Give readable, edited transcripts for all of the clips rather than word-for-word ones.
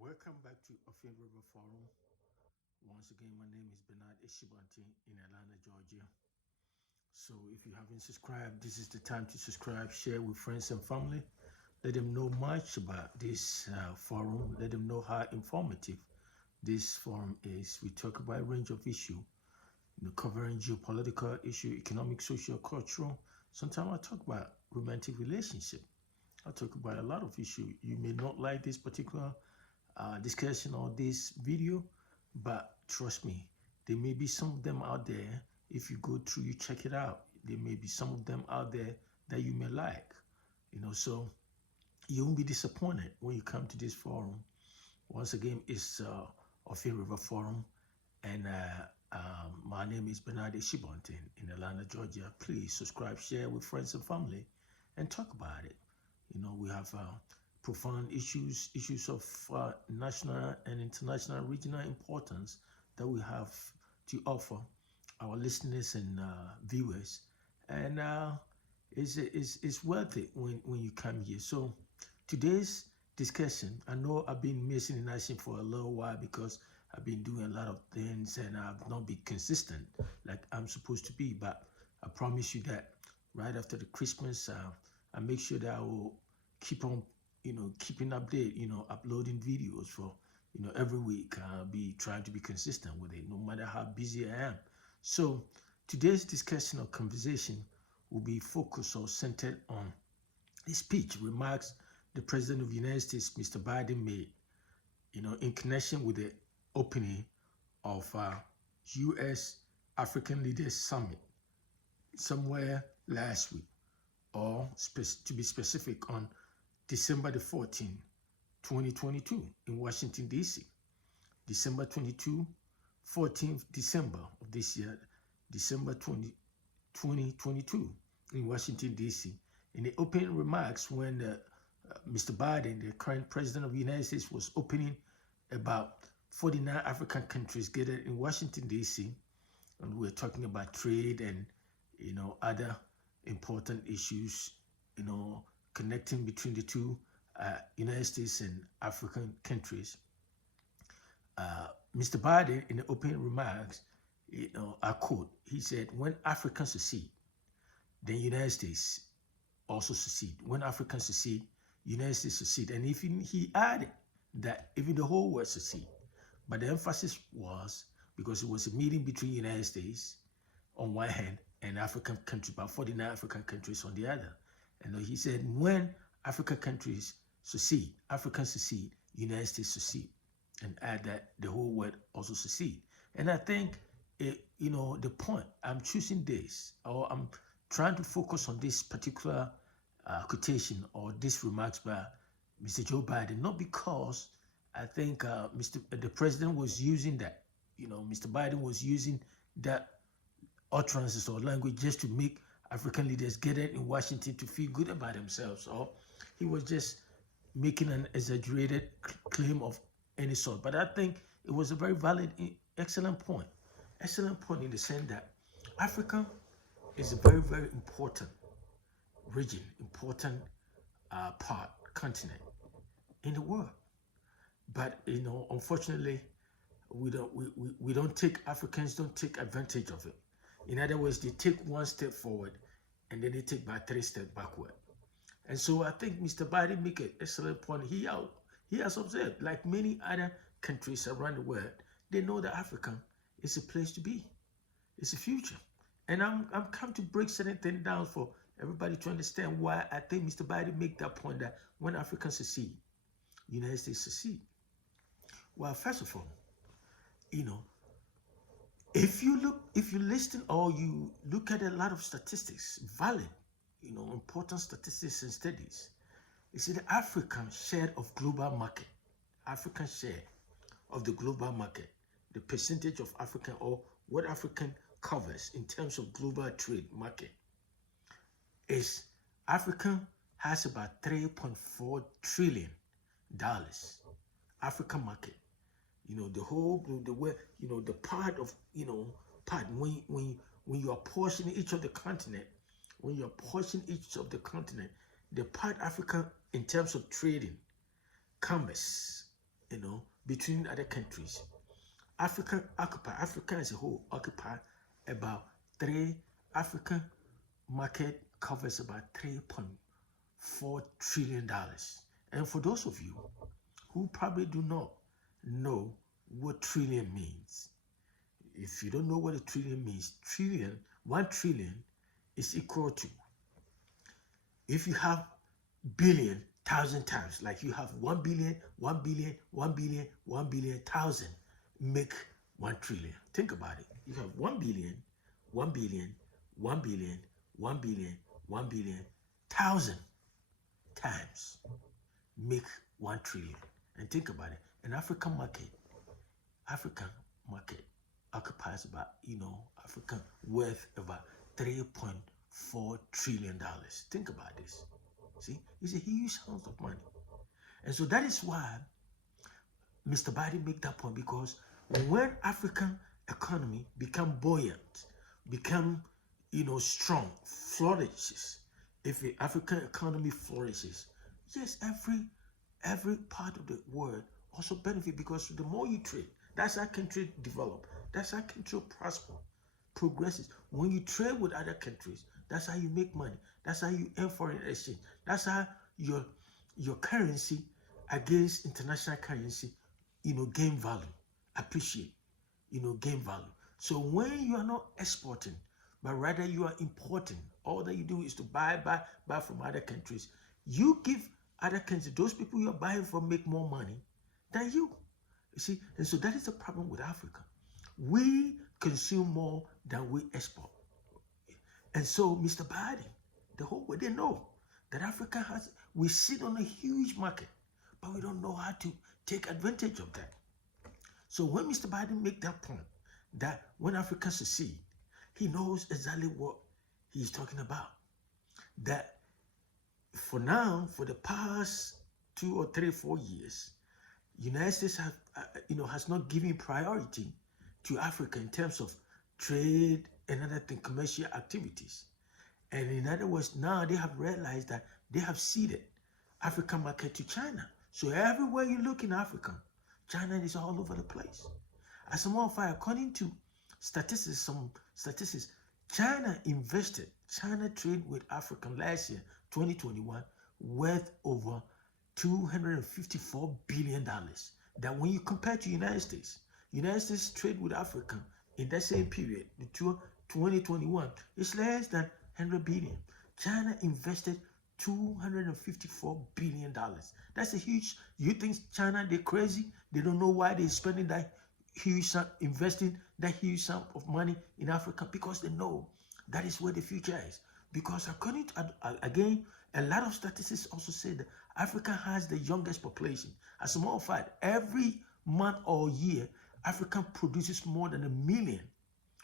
Welcome back to Offin River Forum. Once again, my name is Bernard Eshibanti in Atlanta, Georgia. So if you haven't subscribed, this is the time to subscribe, share with friends and family. Let them know much about this forum. Let them know how informative this forum is. We talk about a range of issues, covering geopolitical issue, economic, social, cultural. Sometimes I talk about romantic relationship. I talk about a lot of issues. You may not like this particular discussion or this video, but trust me, there may be some of them out there. If you go through, you check it out. There may be some of them out there that you may like, so you won't be disappointed when you come to this forum. Once again, it's Offin River Forum, and my name is Bernard Shibontin in Atlanta, Georgia. Please subscribe, share with friends and family, and talk about it. We have profound issues of national and international regional importance that we have to offer our listeners and viewers. And it's worth it when you come here. So today's discussion, I know I've been missing in action for a little while because I've been doing a lot of things and I've not been consistent like I'm supposed to be. But I promise you that right after the Christmas, I make sure that I will keep on, keeping update, uploading videos for, every week. I'll be trying to be consistent with it, no matter how busy I am. So today's discussion or conversation will be focused or centered on a speech, remarks the President of the United States, Mr. Biden, made, in connection with the opening of U.S. African Leaders Summit somewhere last week, or to be specific, on December the 14th, 2022 in Washington, D.C. December 22, 14th December of this year, December 2022 in Washington, D.C. In the opening remarks when Mr. Biden, the current president of the United States, was opening about 49 African countries gathered in Washington, D.C., and we're talking about trade and, other important issues, connecting between the two United States and African countries. Mr. Biden, in the opening remarks, I quote, he said, "When Africans succeed, then United States also succeed. When Africans succeed, United States succeed." And even he added that even the whole world succeed. But the emphasis was because it was a meeting between United States on one hand and African countries, about 49 African countries on the other. And he said, when African countries succeed, Africans succeed, United States succeed, and add that the whole world also succeed. And I think, the point I'm choosing this, or I'm trying to focus on this particular quotation or this remarks by Mr. Joe Biden, not because I think the president was using that, Mr. Biden was using that utterances or language just to make African leaders gathered in Washington to feel good about themselves, or he was just making an exaggerated claim of any sort. But I think it was a very valid, excellent point. Excellent point in the sense that Africa is a very, very important region, important continent in the world. But unfortunately, we don't take Africans don't take advantage of it. In other words, they take one step forward and then they take back 3 steps backward. And so I think Mr. Biden make an excellent point. He has observed, like many other countries around the world, they know that Africa is a place to be. It's a future. And I'm come to break certain things down for everybody to understand why I think Mr. Biden make that point that when Africans succeed, United States succeed. Well, first of all, if you listen or you look at a lot of statistics, valid, important statistics and studies, you see the African share of global market, African share of the global market, the percentage of African or what African covers in terms of global trade market is Africa has about $3.4 trillion. African market. The whole, the way, the part of, part when you are portioning each of the continent, the part Africa in terms of trading, commerce, between other countries. Africa as a whole occupy about African market covers about $3.4 trillion. And for those of you who probably do not know what trillion means, if you don't know what a trillion means, 1 trillion is equal to, if you have billion 1,000 times, like you have 1 billion, 1 billion, 1 billion, 1 billion, 1,000, make 1 trillion. Think about it. You have 1 billion, 1 billion, 1 billion, 1 billion, 1 billion, 1,000 times, make 1 trillion. And think about it. An African market occupies about, African worth about $3.4 trillion. Think about this. See, it's a huge amount of money. And so that is why Mr. Biden make that point, because when African economy become buoyant, become, strong, flourishes, if the African economy flourishes, yes, every part of the world also benefit, because the more you trade, that's how country develop. That's how country prosper, progresses. When you trade with other countries, that's how you make money. That's how you earn foreign exchange. That's how your currency against international currency, gain value, appreciate, gain value. So when you are not exporting, but rather you are importing, all that you do is to buy from other countries. You give other countries, those people you are buying from, make more money than you. You see, and so that is the problem with Africa. We consume more than we export. And so Mr. Biden, the whole world, they know that Africa we sit on a huge market, but we don't know how to take advantage of that. So when Mr. Biden make that point, that when Africa succeed, he knows exactly what he's talking about. That for now, for the past 2 or 3, 4 years, United States has not given priority to Africa in terms of trade and other commercial activities. And in other words, now they have realized that they have ceded African market to China. So everywhere you look in Africa, China is all over the place. As a matter of fact, according to some statistics, China trade with Africa last year, 2021, worth over $254 billion. That when you compare to United States trade with Africa in that same period, the 2021, is less than 100 billion. China invested $254 billion. That's a huge. You think China, they're crazy? They don't know why they're spending that huge sum, investing that huge sum of money in Africa, because they know that is where the future is. Because according to, again, a lot of statistics also say that Africa has the youngest population. As a matter of fact, every month or year, Africa produces more than 1 million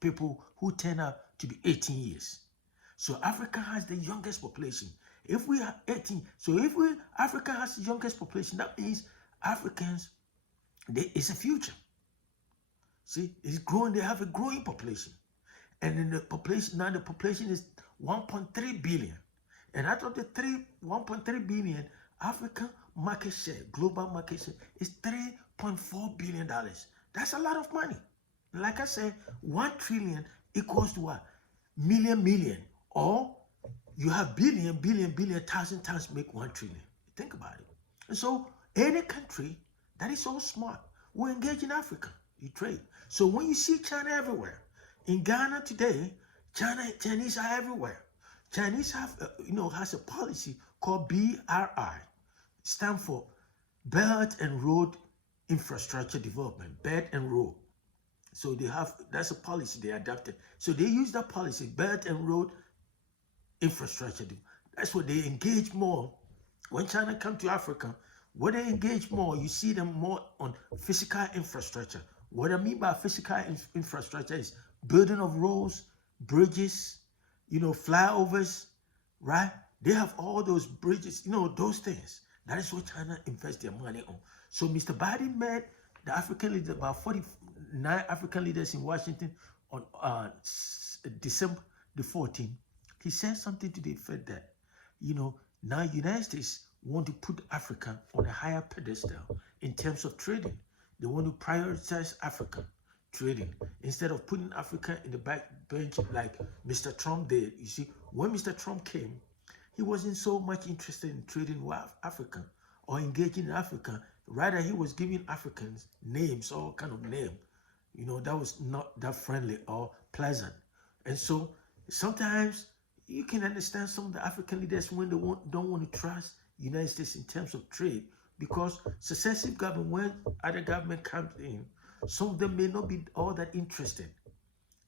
people who turn out to be 18 years. So Africa has the youngest population. If we are 18, so if Africa has the youngest population, that means Africans, it's a future. See, it's growing. They have a growing population. And in the population, now the population is 1.3 billion. And out of the 1.3 billion, African market share, global market share, is $3.4 billion. That's a lot of money. Like I said, 1 trillion equals to what? Million. Or you have billion, 1,000 times make 1 trillion. Think about it. And so any country that is so smart will engage in Africa. You trade. So when you see China everywhere, in Ghana today, Chinese are everywhere. Chinese has a policy called BRI, stand for Belt and Road Infrastructure Development, Belt and Road. So that's a policy they adopted. So they use that policy, Belt and Road Infrastructure. That's what they engage more. When China come to Africa, where they engage more, you see them more on physical infrastructure. What I mean by physical infrastructure is building of roads, bridges, flyovers, right? They have all those bridges, those things. That is what China invests their money on. So Mr. Biden met the African leaders, about 49 African leaders in Washington on December the 14th. He said something to the effect that, now United States want to put Africa on a higher pedestal in terms of trading. They want to prioritize Africa trading instead of putting Africa in the back bench like Mr. Trump did. You see, when Mr. Trump came, he wasn't so much interested in trading with Africa or engaging in Africa. Rather, he was giving Africans names, all kind of name. That was not that friendly or pleasant. And so sometimes you can understand some of the African leaders when they don't want to trust United States in terms of trade, because successive government, when other government comes in, some of them may not be all that interested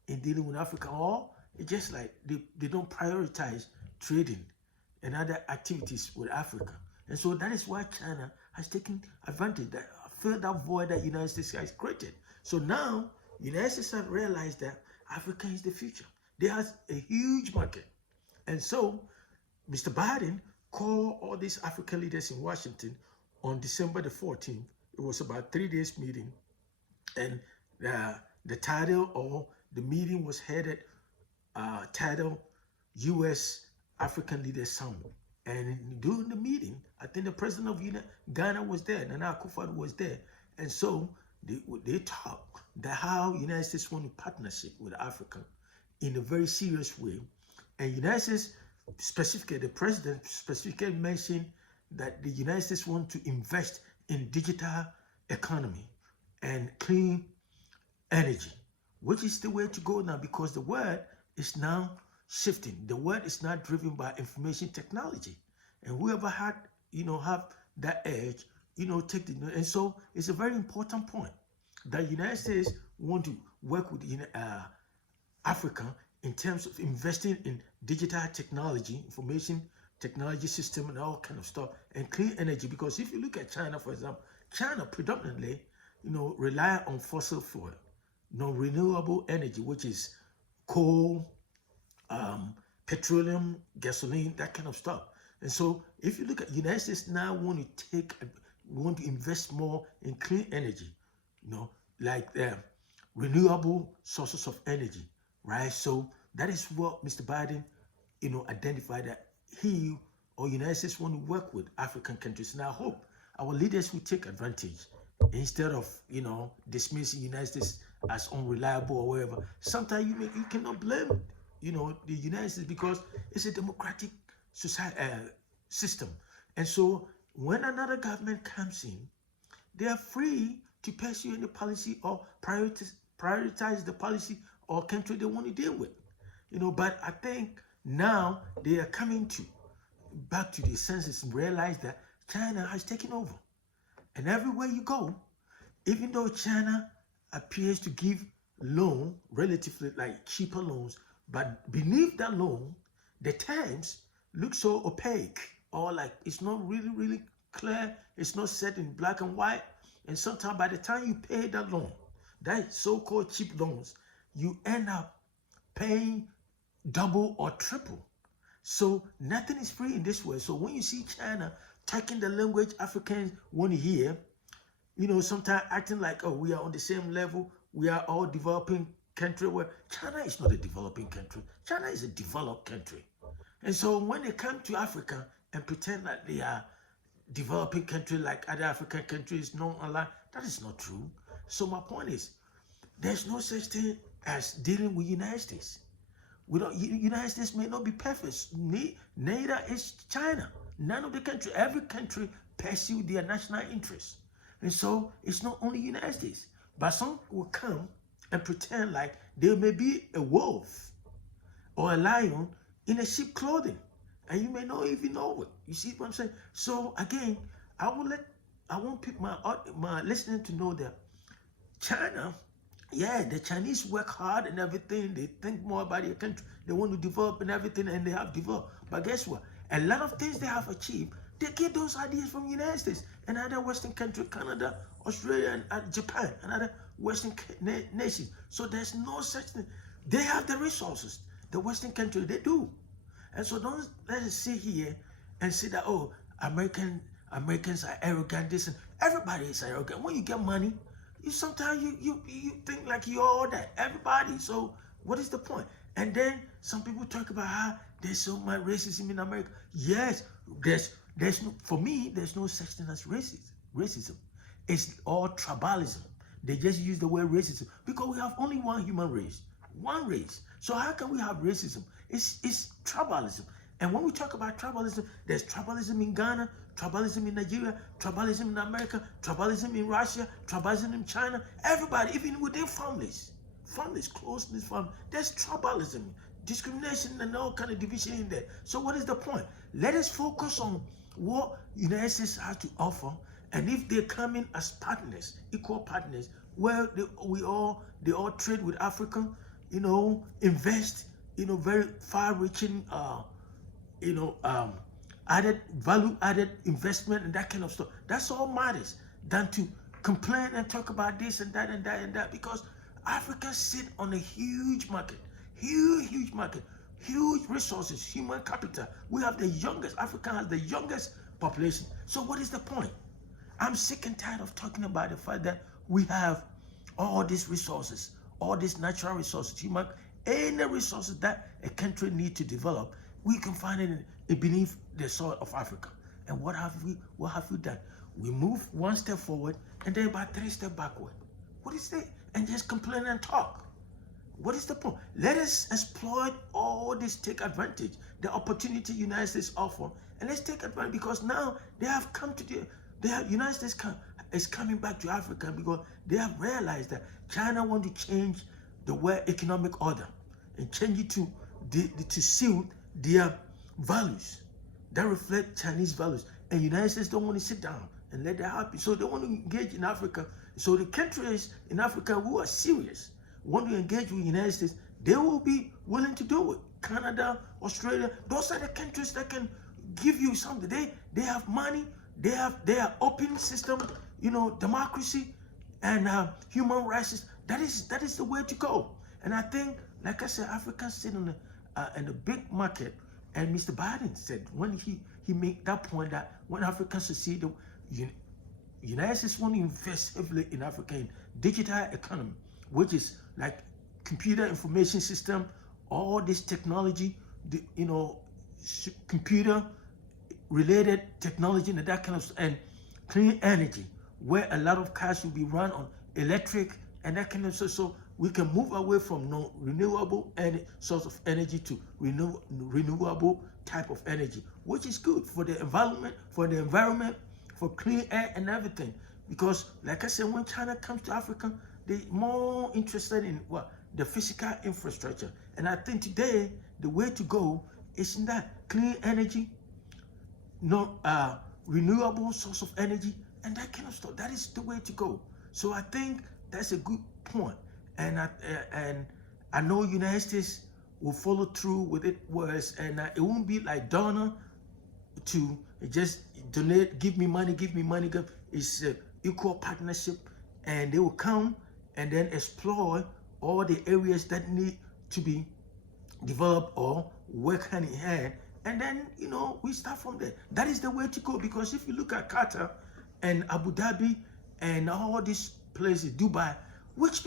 in dealing with Africa, or it's just like they don't prioritize trading and other activities with Africa. And so that is why China has taken advantage, that filled that void that United States has created. So now United States have realized that Africa is the future. They have a huge market. And so Mr. Biden called all these African leaders in Washington on December the 14th. It was about 3 days meeting. And the title or the meeting was headed, titled U.S. African Leaders Summit. And during the meeting, I think the president of Ghana was there, Nana Akufo-Addo was there. And so they talked that how United States want a partnership with Africa in a very serious way. And United States, specifically, the president specifically mentioned that the United States want to invest in digital economy and clean energy, which is the way to go now, because the world is now shifting. The world is now driven by information technology, and whoever had, have that edge, take the. And so it's a very important point that the United States want to work with Africa in terms of investing in digital technology, information technology system, and all kind of stuff, and clean energy. Because if you look at China, for example, China predominantly, rely on fossil fuel, non-renewable energy, which is coal, petroleum, gasoline, that kind of stuff. And so if you look at United States now want to invest more in clean energy, like renewable sources of energy, right? So that is what Mr. Biden, identified that he or United States want to work with African countries. And I hope our leaders will take advantage instead of, dismissing United States as unreliable or whatever. Sometimes you cannot blame, the United States, because it's a democratic society, system. And so when another government comes in, they are free to pursue any policy or prioritize the policy or country they want to deal with. But I think now they are coming back to the senses and realize that China has taken over. And everywhere you go, even though China appears to give loan, relatively like cheaper loans, but beneath that loan, the terms look so opaque, or like it's not really, really clear. It's not set in black and white. And sometimes by the time you pay that loan, that so-called cheap loans, you end up paying double or triple. So nothing is free in this way. So when you see China taking the language Africans want to hear, sometimes acting like, oh, we are on the same level, we are all developing country, where China is not a developing country. China is a developed country. And so when they come to Africa and pretend that they are developing country like other African countries, that is not true. So my point is, there's no such thing as dealing with United States. United States may not be perfect. Neither is China. None of the country. Every country pursue their national interests. And so it's not only United States. But some will come and pretend like there may be a wolf or a lion in a sheep clothing. And you may not even know it. You see what I'm saying? So again, I want people, my listeners to know that China, the Chinese work hard and everything. They think more about their country. They want to develop and everything, and they have developed. But guess what? A lot of things they have achieved, they get those ideas from the United States and other Western countries, Canada, Australia, and Japan, and other Western nations. So there's no such thing. They have the resources. The Western countries, they do. And so don't let us sit here and say that, oh, Americans are arrogant, this, and everybody is arrogant. When you get money, sometimes you think like you're all that, everybody. So what is the point? And then some people talk about how there's so much racism in America. Yes, there's no, for me, there's no such thing as racism. It's all tribalism. They just use the word racism because we have only one human race, one race. So how can we have racism? It's tribalism. And when we talk about tribalism, there's tribalism in Ghana, tribalism in Nigeria, tribalism in America, tribalism in Russia, tribalism in China. Everybody, even within families, close-knit families, there's tribalism, discrimination, and all kind of division in there. So what is the point? Let us focus on what United States has to offer, and if they come in as partners, equal partners, where they all trade with Africa, invest, very far-reaching, value-added investment and that kind of stuff. That's all matters than to complain and talk about this and that and that and that, because Africans sit on a huge market, huge market, huge resources, human capital. We have the youngest, Africa has the youngest population. So what is the point? I'm sick and tired of talking about the fact that we have all these resources, all these natural resources, any resources that a country needs to develop, we can find it beneath the soil of Africa. And what have we done? We move one step forward and then about 3 steps backward. What is that? And just complain and talk. What is the point? Let us exploit all this, take advantage, the opportunity United States offer, and let's take advantage, because now they have come to United States is coming back to Africa because they have realized that China wants to change the world economic order and change it to suit their values that reflect Chinese values. And United States don't want to sit down and let that happen. So they want to engage in Africa. So the countries in Africa who are serious, want to engage with the United States, they will be willing to do it. Canada, Australia, those are the countries that can give you something. They have money, they are open system, democracy and human rights. That is the way to go. And I think, like I said, Africans sit in the big market. And Mr. Biden said when he made that point that when Africans succeed, the United States want to invest heavily in Africa in digital economy, which is like computer information system, all this technology, computer related technology and that kind of stuff, and clean energy, where a lot of cars will be run on electric and that kind of stuff. So we can move away from non-renewable source of energy to renewable type of energy, which is good for the environment, for clean air and everything. Because, like I said, when China comes to Africa, they're more interested in the physical infrastructure. And I think today the way to go is in that clean energy, renewable source of energy, and that kind of stuff. That is the way to go. So I think that's a good point. And I know United States will follow through with it, and it won't be like donor to just donate, give me money. It's equal partnership, and they will come and then explore all the areas that need to be developed or work hand in hand, and then we start from there. That is the way to go, because if you look at Qatar and Abu Dhabi and all these places, Dubai, which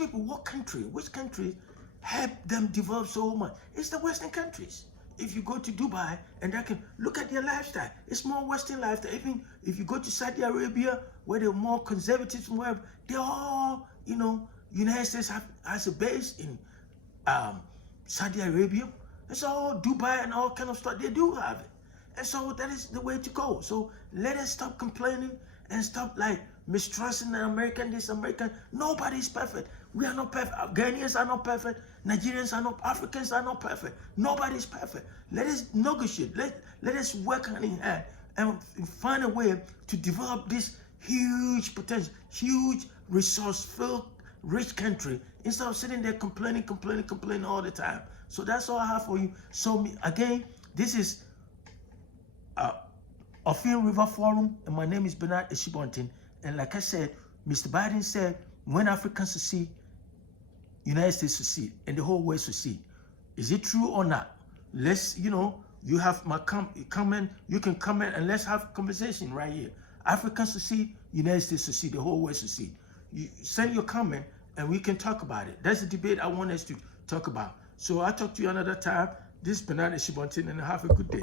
countries help them develop so much? It's the Western countries. If you go to Dubai and I can look at their lifestyle, it's more Western lifestyle. Even if you go to Saudi Arabia, where they're more conservative, they're all, United States has a base in Saudi Arabia. It's all Dubai and all kind of stuff. They do have it. And so that is the way to go. So let us stop complaining and stop mistrusting the American, this American. Nobody's perfect. We are not perfect. Ghanaians are not perfect. Nigerians are not, Africans are not perfect. Nobody's perfect. Let us negotiate. Let us work hand in hand and find a way to develop this huge potential, huge resource-filled, rich country, instead of sitting there complaining all the time. So that's all I have for you. So again, this is Ophir River Forum, and my name is Bernard Eshibontin. And like I said, Mr. Biden said, when Africans succeed, United States succeed, and the whole world succeed. Is it true or not? Let's, you have my comment, you can comment, and let's have a conversation right here. Africans succeed, United States succeed, the whole world succeed. You send your comment, and we can talk about it. That's the debate I want us to talk about. So I'll talk to you another time. This is Bernard Eshibontin, and have a good day.